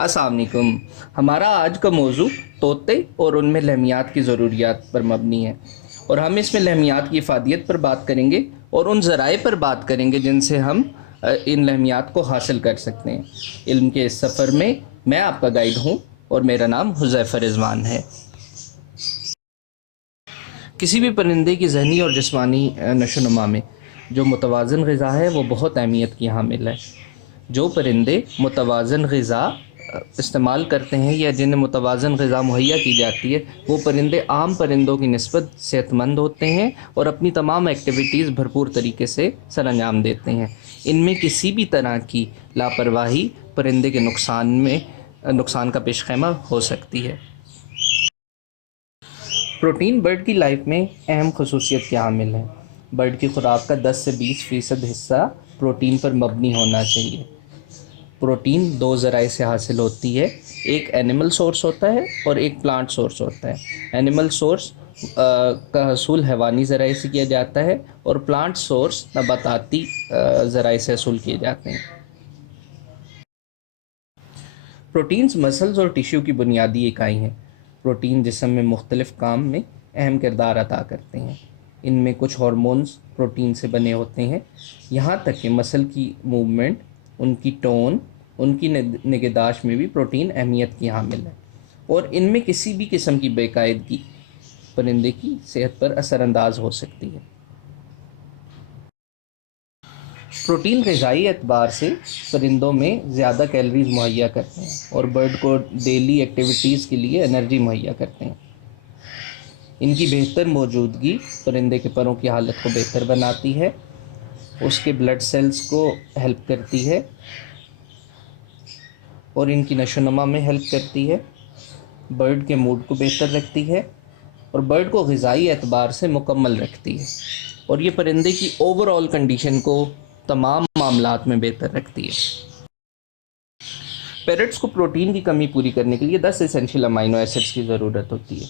अस्सलाम वालेकुम। हमारा आज का मौजू तोते और उनमें लहमियात की ज़रूरियात पर मबनी है और हम इसमें लहमियात की इफ़ादियत पर बात करेंगे और उन ज़राए पर बात करेंगे जिनसे हम इन लहमियात को हासिल कर सकते हैं। इल्म के इस सफ़र में मैं आपका गाइड हूँ और मेरा नाम हुज़ैफ़ा रिज़वान है। किसी भी परिंदे की ज़हनी और जिस्मानी नशोनुमा में जो मुतवाज़न ग़िज़ा है वो बहुत अहमियत की हामिल है। जो परिंदे मुतवाज़न ग़िज़ा इस्तेमाल करते हैं या जिन्हें मुतवाज़न ग़िज़ा मुहैया की जाती है, वो परिंदे आम परिंदों की निस्बत सेहतमंद होते हैं और अपनी तमाम एक्टिविटीज़ भरपूर तरीके से सरअंजाम देते हैं। इनमें किसी भी तरह की लापरवाही परिंदे के नुकसान का पेश ख़ैमा हो सकती है। प्रोटीन बर्ड की लाइफ में अहम खसूसियत क्या हामिल है। बर्ड की खुराक का 10 से 20% हिस्सा प्रोटीन पर मबनी होना चाहिए। प्रोटीन दो ज़राए से हासिल होती है, एक एनिमल सोर्स होता है और एक प्लांट सोर्स होता है। एनिमल सोर्स का हसूल हैवानी ज़राए से किया जाता है और प्लांट सोर्स नबाताती ज़राए से हसूल किए जाते हैं। प्रोटीन्स मसल्स और टिश्यू की बुनियादी इकाई हैं। प्रोटीन जिस्म में मुख्तलिफ़ काम में अहम किरदार अदा करते हैं। इनमें कुछ हार्मोन्स प्रोटीन से बने होते हैं, यहाँ तक कि मसल की मूवमेंट, उनकी टोन, उनकी निगहदाश्त में भी प्रोटीन अहमियत की हामिल है और इनमें किसी भी किस्म की बेकायदगी परिंदे की सेहत पर असरअंदाज हो सकती है। प्रोटीन ग़िज़ाई एतबार से परिंदों में ज़्यादा कैलोरीज मुहैया करते हैं और बर्ड को डेली एक्टिविटीज़ के लिए एनर्जी मुहैया करते हैं। इनकी बेहतर मौजूदगी परिंदे के परों की हालत को बेहतर बनाती है, उसके ब्लड सेल्स को हेल्प करती है और इनकी नशोनुमा में हेल्प करती है, बर्ड के मूड को बेहतर रखती है और बर्ड को ग़िज़ाई एतबार से मुकम्मल रखती है और ये परिंदे की ओवरऑल कंडीशन को तमाम मामलात में बेहतर रखती है। पैरट्स को प्रोटीन की कमी पूरी करने के लिए 10 एसेंशियल अमाइनो एसिड्स की ज़रूरत होती है,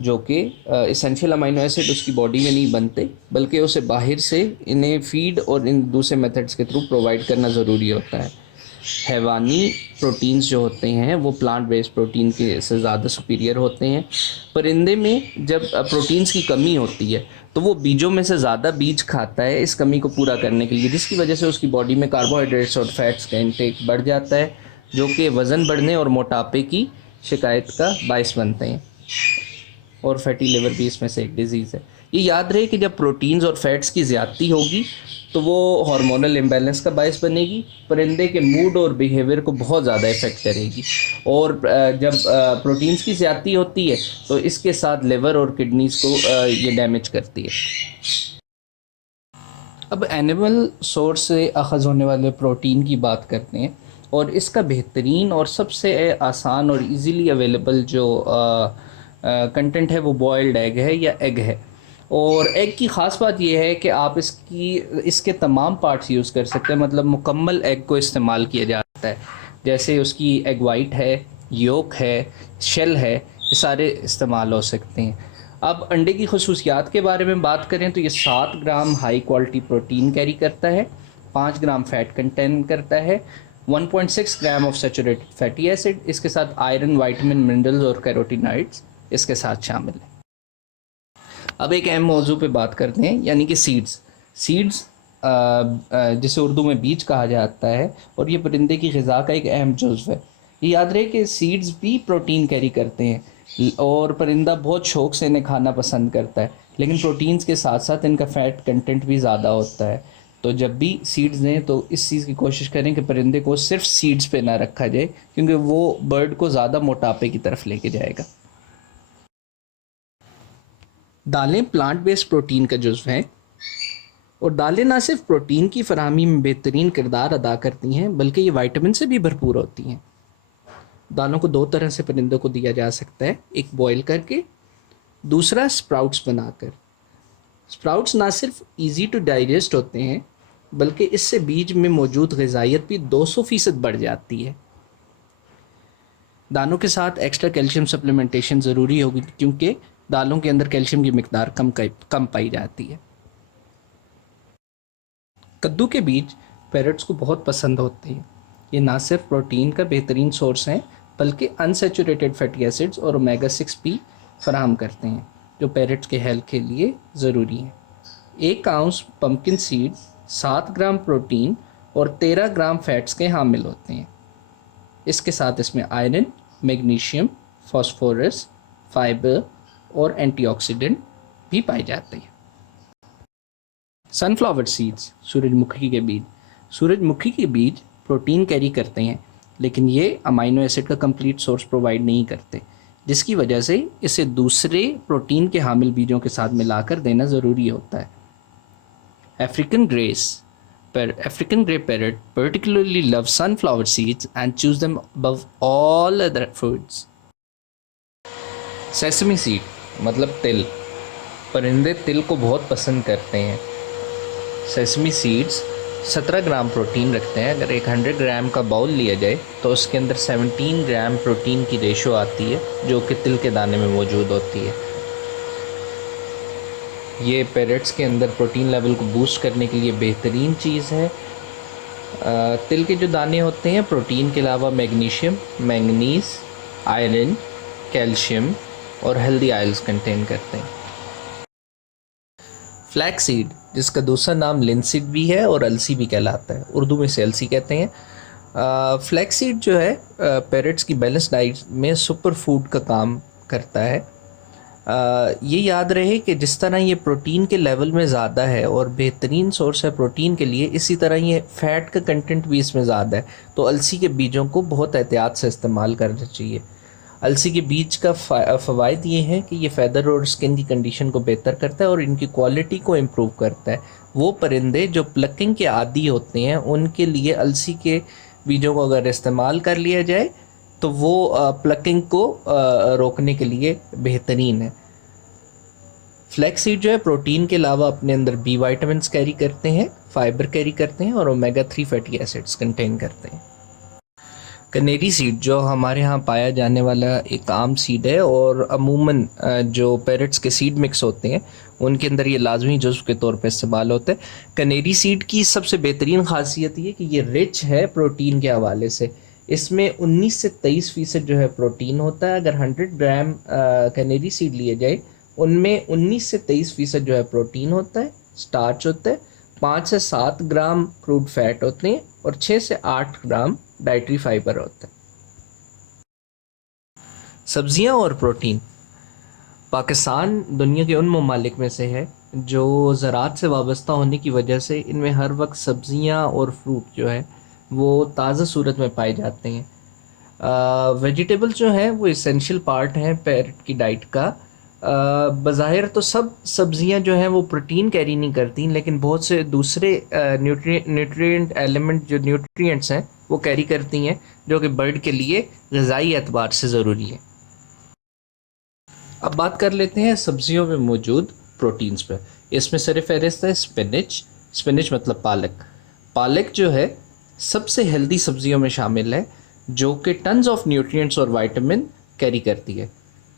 जो कि एसेंशियल अमाइनो एसिड उसकी बॉडी में नहीं बनते, बल्कि उसे बाहर से इन्हें फीड और इन दूसरे मेथड्स के थ्रू प्रोवाइड करना ज़रूरी होता है। हैवानी प्रोटीन्स जो होते हैं वो प्लांट बेस्ड प्रोटीन के से ज़्यादा सुपीरियर होते हैं। परिंदे में जब प्रोटीन्स की कमी होती है तो वो बीजों में से ज़्यादा बीज खाता है इस कमी को पूरा करने के लिए, जिसकी वजह से उसकी बॉडी में कार्बोहाइड्रेट्स और फैट्स का इंटेक बढ़ जाता है, जो कि वज़न बढ़ने और मोटापे की शिकायत का बायस बनते हैं और फैटी लिवर भी इसमें से एक डिज़ीज़ है। ये याद रहे कि जब प्रोटीन्स और फैट्स की ज़्यादती होगी तो वो हार्मोनल इम्बैलेंस का बायस बनेगी, परिंदे के मूड और बिहेवियर को बहुत ज़्यादा इफ़ेक्ट करेगी और जब प्रोटीन्स की ज़्यादती होती है तो इसके साथ लिवर और किडनीज़ को ये डैमेज करती है। अब एनिमल सोर्स से अख़ज़ होने वाले प्रोटीन की बात करते हैं और इसका बेहतरीन और सबसे आसान और इजीली अवेलेबल जो कंटेंट है वो बॉयल्ड एग है या एग है। और एग की ख़ास बात यह है कि आप इसके तमाम पार्ट्स यूज़ कर सकते हैं, मतलब मुकम्मल एग को इस्तेमाल किया जाता है। जैसे उसकी एग वाइट है, योक है, शेल है, ये सारे इस्तेमाल हो सकते हैं। अब अंडे की खसूसियात के बारे में बात करें तो ये 7 ग्राम हाई क्वालिटी प्रोटीन कैरी करता है, 5 ग्राम फैट कंटेन करता है, 1.6 gram of saturated fatty acid, इसके साथ आयरन, वाइटामिन, मिनरल्स और कैरोटीनॉइड्स इसके साथ शामिल है। अब एक अहम मौजू पे बात करते हैं, यानी कि सीड्स जिसे उर्दू में बीज कहा जाता है और ये परिंदे की ग़िज़ा का एक अहम जुज़्व है। ये याद रहे कि सीड्स भी प्रोटीन कैरी करते हैं और परिंदा बहुत शौक़ से इन्हें खाना पसंद करता है, लेकिन प्रोटीन्स के साथ साथ इनका फ़ैट कंटेंट भी ज़्यादा होता है। तो जब भी सीड्स दें तो इस चीज़ की कोशिश करें कि परिंदे को सिर्फ सीड्स पे ना रखा जाए, क्योंकि वो बर्ड को ज़्यादा मोटापे की तरफ लेके जाएगा। दालें प्लांट बेस्ड प्रोटीन का जुज़्व हैं और दालें ना सिर्फ प्रोटीन की फराहमी में बेहतरीन किरदार अदा करती हैं, बल्कि ये विटामिन से भी भरपूर होती हैं। दालों को दो तरह से परिंदों को दिया जा सकता है, एक बॉयल करके, दूसरा स्प्राउट्स बनाकर। स्प्राउट्स ना सिर्फ इजी टू डाइजेस्ट होते हैं, बल्कि इससे बीज में मौजूद ग़िज़ाइयत भी 200% बढ़ जाती है। दालों के साथ एक्स्ट्रा कैल्शियम सप्लीमेंटेशन ज़रूरी होगी, क्योंकि दालों के अंदर कैल्शियम की मिकदार कम पाई जाती है। कद्दू के बीज पैरट्स को बहुत पसंद होते हैं। ये ना सिर्फ प्रोटीन का बेहतरीन सोर्स हैं बल्कि अनसेचुरेटेड फैटी एसिड्स और ओमेगा 6 भी फराहम करते हैं, जो पैरट्स के हेल्थ के लिए ज़रूरी है। 1 ounce pumpkin seed 7 gram protein और 13 ग्राम फैट्स के हामिल होते हैं। इसके साथ इसमें आयरन, मैग्नीशियम, फास्फोरस, फाइबर और एंटीऑक्सीडेंट भी पाए जाते हैं। सनफ्लावर सीड्स, सूरजमुखी के बीज प्रोटीन कैरी करते हैं, लेकिन ये अमाइनो एसिड का कंप्लीट सोर्स प्रोवाइड नहीं करते, जिसकी वजह से इसे दूसरे प्रोटीन के हामिल बीजों के साथ मिलाकर देना ज़रूरी होता है। African grey parrot particularly love sunflower seeds and choose them above all other foods. Sesame seed मतलब तिल, परिंदे तिल को बहुत पसंद करते हैं। सेसमी सीड्स 17 ग्राम प्रोटीन रखते हैं। अगर 100 ग्राम का बाउल लिया जाए तो उसके अंदर 17 ग्राम प्रोटीन की रेशो आती है, जो कि तिल के दाने में मौजूद होती है। ये पैरेट्स के अंदर प्रोटीन लेवल को बूस्ट करने के लिए बेहतरीन चीज़ है। तिल के जो दाने होते हैं प्रोटीन के अलावा मैग्नीशियम, मैंगनीज, आयरन, कैल्शियम और हेल्दी ऑयल्स कंटेन करते हैं। फ्लैक्स सीड, जिसका दूसरा नाम लिनसीड भी है और अलसी भी कहलाता है, उर्दू में से अलसी कहते हैं। फ्लैक्स सीड जो है पैरेट्स की बैलेंस डाइट में सुपर फूड का काम करता है। ये याद रहे कि जिस तरह ये प्रोटीन के लेवल में ज़्यादा है और बेहतरीन सोर्स है प्रोटीन के लिए, इसी तरह ये फ़ैट का कंटेंट भी इसमें ज़्यादा है, तो अलसी के बीजों को बहुत एहतियात से इस्तेमाल करना चाहिए। अलसी के बीज का फ़वाइद ये है कि ये फैदर और स्किन की कंडीशन को बेहतर करता है और इनकी क्वालिटी को इम्प्रूव करता है। वो परिंदे जो प्लकिंग के आदी होते हैं, उनके लिए अलसी के बीजों को अगर इस्तेमाल कर लिया जाए तो वो प्लकिंग को रोकने के लिए बेहतरीन है। फ्लैक्स सीड जो है प्रोटीन के अलावा अपने अंदर बी वाइटामिन कैरी करते हैं, फाइबर कैरी करते हैं और ओमेगा 3 फैटी एसिड्स कंटेन करते हैं। कनेरी सीड जो हमारे यहाँ पाया जाने वाला एक आम सीड है और अमूमन जो पैरट्स के सीड मिक्स होते हैं उनके अंदर ये लाजमी जुज़्व के तौर पे इस्तेमाल होता है। कनेरी सीड की सबसे बेहतरीन खासियत ये कि ये रिच है प्रोटीन के हवाले से। इसमें 19 से 23% जो है प्रोटीन होता है। अगर 100 ग्राम कनेरी सीड लिए जाए उनमें 19 से 23% जो है प्रोटीन होता है, स्टार्च होता है, 5 से 7 ग्राम क्रूड फैट होते हैं और 6 से 8 ग्राम डाइटरी फाइबर होता है। सब्जियां और प्रोटीन, पाकिस्तान दुनिया के उन ममालिक में से है जो ज़राअत से वाबस्ता होने की वजह से इनमें हर वक्त सब्जियां और फ्रूट जो है वो ताज़ा सूरत में पाए जाते हैं। वेजिटेबल्स जो हैं वो इसेंशियल पार्ट हैं पैरट की डाइट का। बज़ाहिर तो सब सब्जियां जो हैं वो प्रोटीन कैरी नहीं करती, लेकिन बहुत से दूसरे न्यूट्रिएंट एलिमेंट जो न्यूट्रिएंट्स हैं वो कैरी करती हैं, जो कि बर्ड के लिए ग़िज़ाई एतबार से ज़रूरी है। अब बात कर लेते हैं सब्जियों में मौजूद प्रोटीन्स पर। इसमें सर फहरिस्त है स्पिनच मतलब पालक। पालक जो है सबसे हेल्दी सब्जियों में शामिल है, जो कि टन्स ऑफ न्यूट्रिएंट्स और विटामिन कैरी करती है।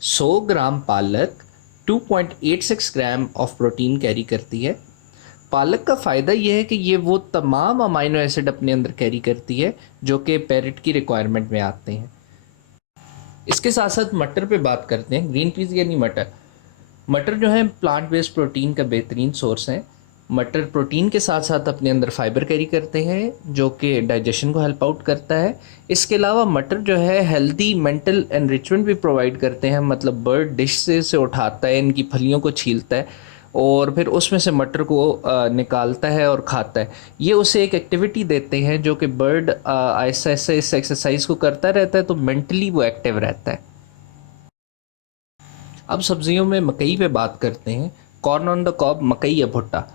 100 ग्राम पालक 2.86 ग्राम ऑफ प्रोटीन कैरी करती है। पालक का फ़ायदा यह है कि ये वो तमाम अमाइनो एसिड अपने अंदर कैरी करती है जो कि पैरट की रिक्वायरमेंट में आते हैं। इसके साथ साथ मटर पे बात करते हैं। ग्रीन पीस यानी मटर जो है प्लांट बेस्ड प्रोटीन का बेहतरीन सोर्स है। मटर प्रोटीन के साथ साथ अपने अंदर फाइबर कैरी करते हैं जो कि डाइजेशन को हेल्प आउट करता है। इसके अलावा मटर जो है हेल्दी मेंटल एनरिचमेंट भी प्रोवाइड करते हैं, मतलब बर्ड डिश से उठाता है, इनकी फलियों को छीलता है और फिर उसमें से मटर को निकालता है और खाता है। ये उसे एक एक्टिविटी देते हैं जो कि बर्ड आहिस्ता आहिस्ता इस एक्सरसाइज को करता रहता है तो मेंटली वो एक्टिव रहता है। अब सब्जियों में मकई पे बात करते हैं। कॉर्न ऑन द कॉब, मकई या भुट्टा।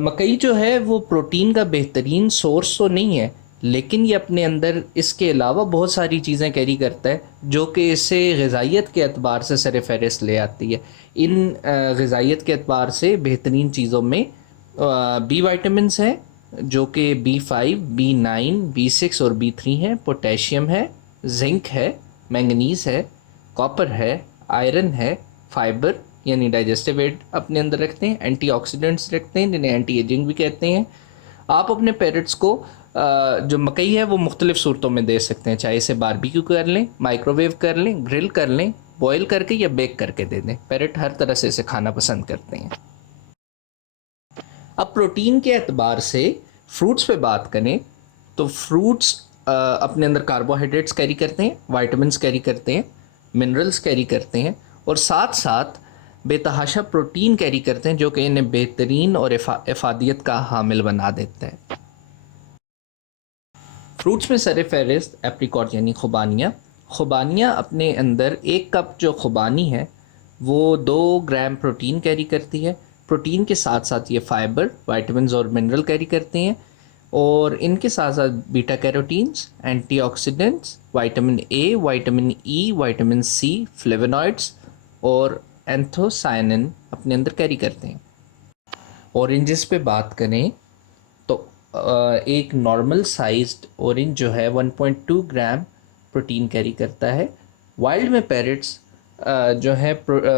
मकई जो है वो प्रोटीन का बेहतरीन सोर्स तो नहीं है, लेकिन ये अपने अंदर इसके अलावा बहुत सारी चीज़ें कैरी करता है जो कि इसे ग़िज़ाइयत के एतबार से सर फहरिस्त ले आती है। इन ग़िज़ाइयत के एतबार से बेहतरीन चीज़ों में बी वाइटामिनस हैं जो कि B5, B9, B6 और B3 हैं। पोटेशियम है, जिंक है, मैंगनीज़ है, कॉपर है, आयरन है, फाइबर यानी डाइजेस्टिव एड अपने अंदर रखते हैं, एंटीऑक्सीडेंट्स रखते हैं जिन्हें एंटी एजिंग भी कहते हैं। आप अपने पैरट्स को जो मकई है वो मुख्तलिफ़ सूरतों में दे सकते हैं, चाहे इसे बारबेक्यू कर लें, माइक्रोवेव कर लें, ग्रिल कर लें, बॉयल करके या बेक करके दे दें। पैरट हर तरह से इसे खाना पसंद करते हैं। अब प्रोटीन के एतबार से फ्रूट्स पे बात करें तो फ्रूट्स अपने अंदर कार्बोहाइड्रेट्स कैरी करते हैं, वाइटामिन्स कैरी करते हैं, मिनरल्स कैरी करते हैं और साथ साथ बेतहाशा प्रोटीन कैरी करते हैं, जो कि इन्हें बेहतरीन और इफादियत का हामिल बना देता है। फ्रूट्स में सर फहरिस्त एप्रिकॉट यानी खुबानियाँ। खुबानियाँ अपने अंदर 1 कप जो खुबानी है वो 2 ग्राम प्रोटीन कैरी करती है। प्रोटीन के साथ साथ ये फाइबर, वाइटामिन और मिनरल कैरी करती हैं और इनके साथ साथ beta carotenes, antioxidants, vitamin A, vitamin E, vitamin C, flavonoids और एंथोसायनिन अपने अंदर कैरी करते हैं। ऑरेंजेस पे बात करें तो एक नॉर्मल साइज्ड ऑरेंज जो है 1.2 ग्राम प्रोटीन कैरी करता है। वाइल्ड में पैरट्स जो है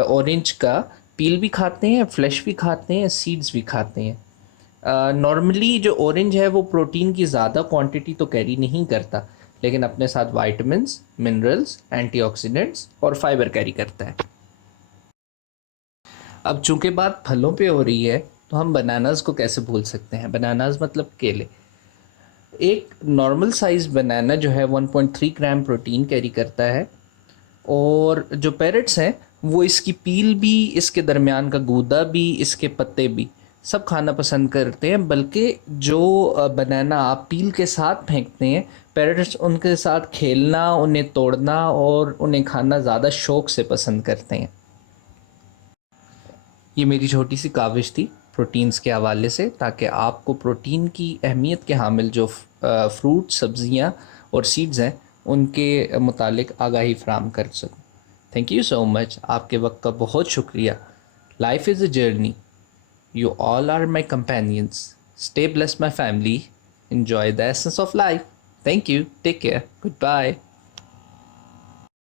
ऑरेंज का पील भी खाते हैं, फ्लैश भी खाते हैं, सीड्स भी खाते हैं। नॉर्मली जो ऑरेंज है वो प्रोटीन की ज़्यादा क्वांटिटी तो कैरी नहीं करता, लेकिन अपने साथ वाइटामिन्स, मिनरल्स, एंटीऑक्सीडेंट्स और फाइबर कैरी करता है। अब चूंकि बात फलों पे हो रही है तो हम बनानास को कैसे भूल सकते हैं। बनानास मतलब केले। एक नॉर्मल साइज बनाना जो है 1.3 ग्राम प्रोटीन कैरी करता है और जो पैरट्स हैं वो इसकी पील भी, इसके दरमियान का गूदा भी, इसके पत्ते भी सब खाना पसंद करते हैं। बल्कि जो बनाना आप पील के साथ फेंकते हैं, पैरट्स उनके साथ खेलना, उन्हें तोड़ना और उन्हें खाना ज़्यादा शौक़ से पसंद करते हैं। ये मेरी छोटी सी काविश थी प्रोटीन्स के हवाले से, ताकि आपको प्रोटीन की अहमियत के हामिल जो फ्रूट, सब्ज़ियाँ और सीड्स हैं उनके मुतालिक आगाही फ़राहम कर सकूँ। Thank you so much. आपके वक्त का बहुत शुक्रिया। Life is a journey, you all are my companions. Stay blessed my family, enjoy the essence of life. Thank you, take care, goodbye.